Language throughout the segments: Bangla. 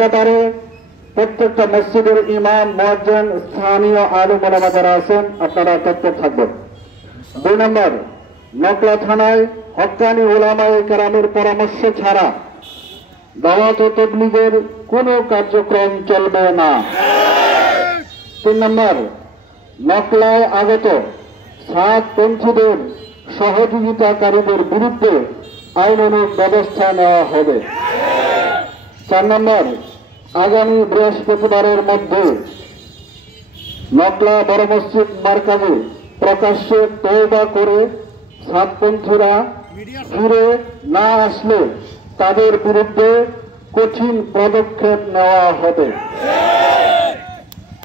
ব্যাপারে প্রত্যেকটা মসজিদের ইমাম, মুয়াজ্জিন, স্থানীয় আলেম ওলামা যারা আছেন আপনারা তৎপর থাকবেন। 2 নম্বর, নকলা থানায় হক্কানি ওলামায়ে কেরামের পরামর্শ ছাড়া দাওয়াত ও তাবলীগের কোনো কার্যক্রম চলবে না। 3 নম্বর, নকলায় আগত সাতপন্থীদের সহযোগিতাকারীদের বিরুদ্ধে আইনানুগ ব্যবস্থা নেওয়া হবে। 4 নম্বর, আগামী বৃহস্পতিবারের মধ্যে নকলা বড় মসজিদ মার্কাজে প্রকাশ্যে তওবা করে সাতপন্থীরা ফিরে না আসলে তাদের বিরুদ্ধে কঠিন পদক্ষেপ নেওয়া হবে।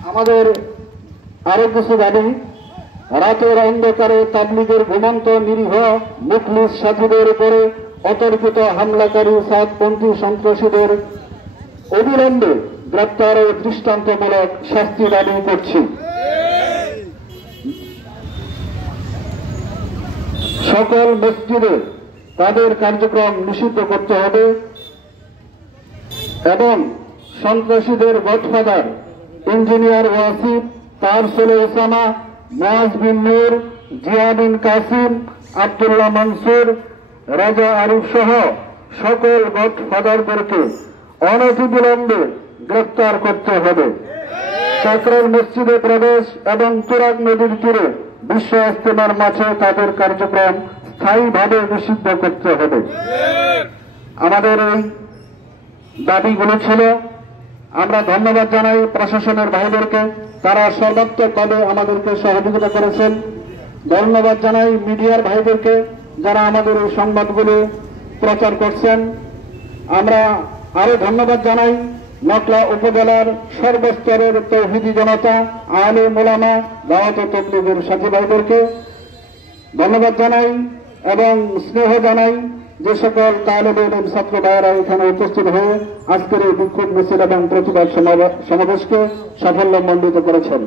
আমাদের আরো কিছু দাবি, রাতের অন্ধকারে তাবলীগের ঘুমন্ত নিরীহ মুখলিস সাথীদের উপরে অতর্কিত হামলাকারী সাতপন্থী সন্ত্রাসীদের অবিলম্বে গ্রেপ্তার ও দৃষ্টান্তমূলক শাস্তি দাবি করছি। সকল মসজিদে তাদের কার্যক্রম নিষিদ্ধ করতে হবে এবং সন্ত্রাসীদের গডফাদার ইঞ্জিনিয়ার ওয়াসিফ, তার ছেলে ওসামা, মুয়াজ বিন নূর, জিয়া বিন কাসিম, আব্দুল্লাহ মনসুর, রাজা আরিফ সহ সকল গডফাদারদেরকে অনতিবিলম্বে গ্রেপ্তার করতে হবে। কাকরাইল মসজিদে প্রবেশ এবং তুরাগ নদীর তীরে বিশ্ব ইজতেমার মাঝে তাদের কার্যক্রম স্থায়ীভাবে নিষিদ্ধ করতে হবে। আমাদের এই দাবিগুলো ছিল। আমরা ধন্যবাদ জানাই প্রশাসনের ভাইদেরকে, তারা সর্বাত্মকভাবে আমাদেরকে সহযোগিতা করেছেন। ধন্যবাদ জানাই মিডিয়ার ভাইদেরকে যারা আমাদের এই সংবাদগুলো প্রচার করছেন। আমরা আরো ধন্যবাদ জানাই নকলা উপজেলার সর্বস্তরের তৌহিদি জনতা, আলেম ওলামা, দাওয়াত ও তাবলীগের সাথী ভাইদেরকে ধন্যবাদ জানাই এবং স্নেহ জানাই যে সকল তালেবে ইলম ছাত্র ভাইয়েরা এখানে উপস্থিত হয়ে আজকের এই বিক্ষোভ মিছিল এবং প্রতিবাদ সমাবেশকে সাফল্যমণ্ডিত করেছেন।